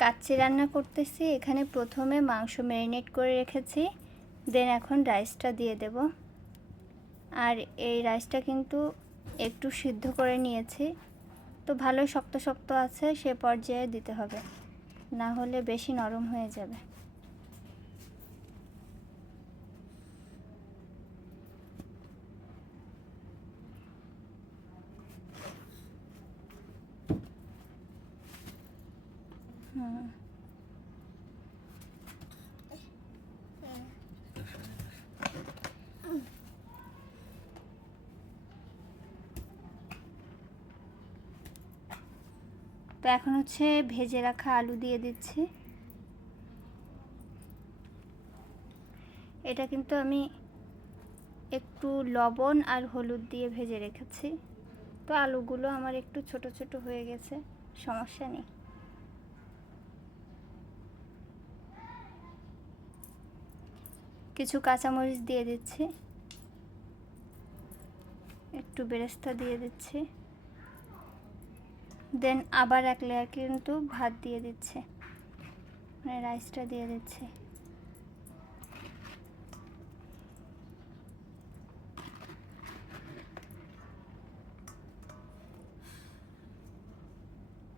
কাচ্চি রান্না করতেছি, এখানে প্রথমে মাংস ম্যারিনেট করে রেখেছি দেন এখন রাইসটা দিয়ে দেব। আর এই রাইসটা কিন্তু একটু সিদ্ধ করে নিয়েছি, তো ভালোই শক্ত শক্ত আছে, সে পর্যায়ে দিতে হবে, না হলে বেশি নরম হয়ে যাবে। তো এখন হচ্ছে ভেজে রাখা আলু দিয়ে দিচ্ছি। এটা কিন্তু আমি একটু লবণ আর হলুদ দিয়ে ভেজে রেখেছি। তো আলুগুলো আমার একটু ছোট ছোট হয়ে গেছে, সমস্যা নেই। কিছু কাঁচামরিচ দিয়ে দিচ্ছি। একটু বেরেস্তা দিয়ে দিচ্ছি। দেন আবার এক লেয়ার কিন্তু ভাত দিয়ে দিচ্ছে। মানে রাইসটা দিয়ে দিচ্ছে।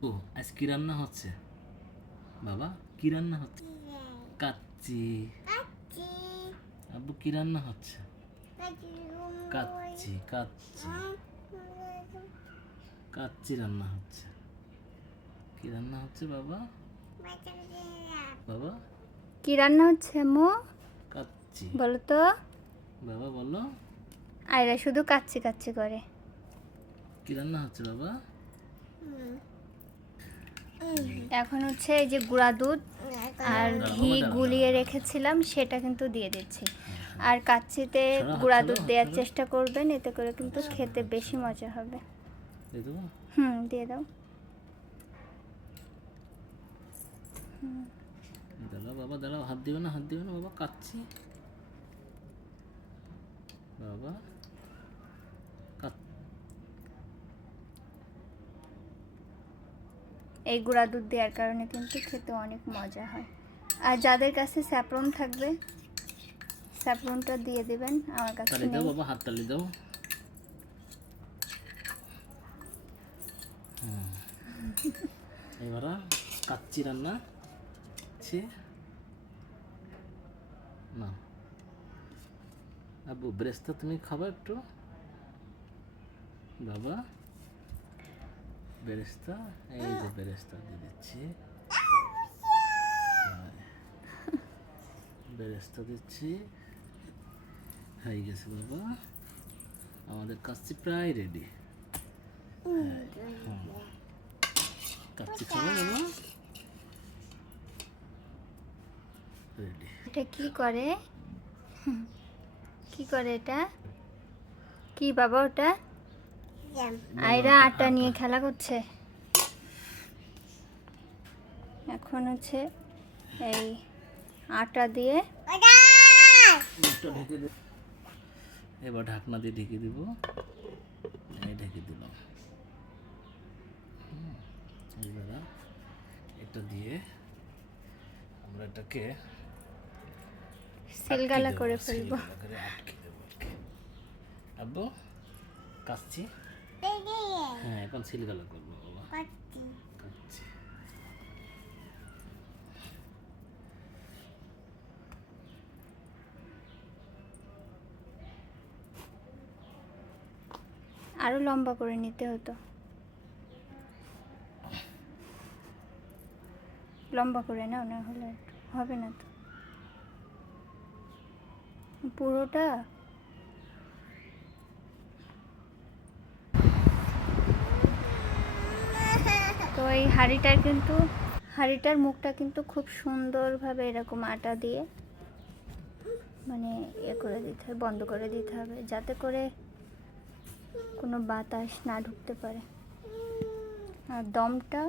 ও আজ কি রান্না হচ্ছে? বাবা কি রান্না হচ্ছে? কাচ্চি। আব্বু কি রান্না হচ্ছে? কাচ্চি। কাচ্চি কাচ্চি। রান্না হচ্ছে। কি রান্না হচ্ছে বাবা? বাবা? কি রান্না হচ্ছে মো কাচ্চি। বলো তো। বাবা বলো। আয়রা শুধু কাচ্চি কাচ্চি করে। কি রান্না হচ্ছে বাবা? এখন হচ্ছে এই যে গুঁড়া দুধ। আর ঘি গুলিয়ে রেখেছিলাম সেটা কিন্তু দিয়ে দিচ্ছি। আর কাচ্চিতে গুঁড়া দুধ দেওয়ার চেষ্টা করবেন এতে করে কিন্তু খেতে বেশি মজা হবে। হুম দিয়ে দাও। দাঁড়াও বাবা দাঁড়াও হাত দিবে না হাত দিবে না বাবা কাচ্ছি বাবা। এই গুঁড়া দুধ দেওয়ার কারণে কিন্তু খেতে অনেক মজা হয়। আর যাদের কাছে স্যাফরন থাকবে স্যাফরনটা দিয়ে দেবেন আমার কাছে দাও বাবা হাত তালি দাও। এবার কাচ্চি রান্না ছি না। আবু ব্রেস্তা তুমি খাবা একটু। বাবা। বেরেস্তা এই যে বেরেস্তা দিয়ে দিচ্ছি। হ্যাঁ। বেরেস্তা দিচ্ছি। হয়ে গেছে বাবা। আমাদের কাচ্চি প্রায় রেডি কাচ্চি খাব বাবা? রেডি এটা কি করে? কি করে এটা? কি বাবা ওটা? আয়রা আটা নিয়ে খেলা করছে। এখন হচ্ছে এই আটা দিয়ে ঢেকে দে। এবার ঢাকনা দিয়ে ঢেকে দিব। এই ঢেকে দিলাম। হুম, এটা দিয়ে আমরা এটাকে সেলগালা করে ফেলব। আটকে দেবো আব্বু কাচ্ছি হ্যাঁ এখন সিলগালা করব বাবা। কাচ্ছি আরও লম্বা করে নিতে হতো। লম্বা করে নাও না হলে হবে না তো। পুরোটা তো এই হাঁড়িটার কিন্তু, হাঁড়িটার মুখটা কিন্তু খুব সুন্দরভাবে এরকম আটা দিয়ে মানে ইয়ে করে দিতে হবে, বন্ধ করে দিতে হবে, যাতে করে কোনো বাতাস না ঢুকতে পারে আর দমটা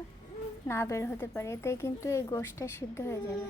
না বের হতে পারে। এতে কিন্তু এই গোষ্ঠটা সিদ্ধ হয়ে যাবে।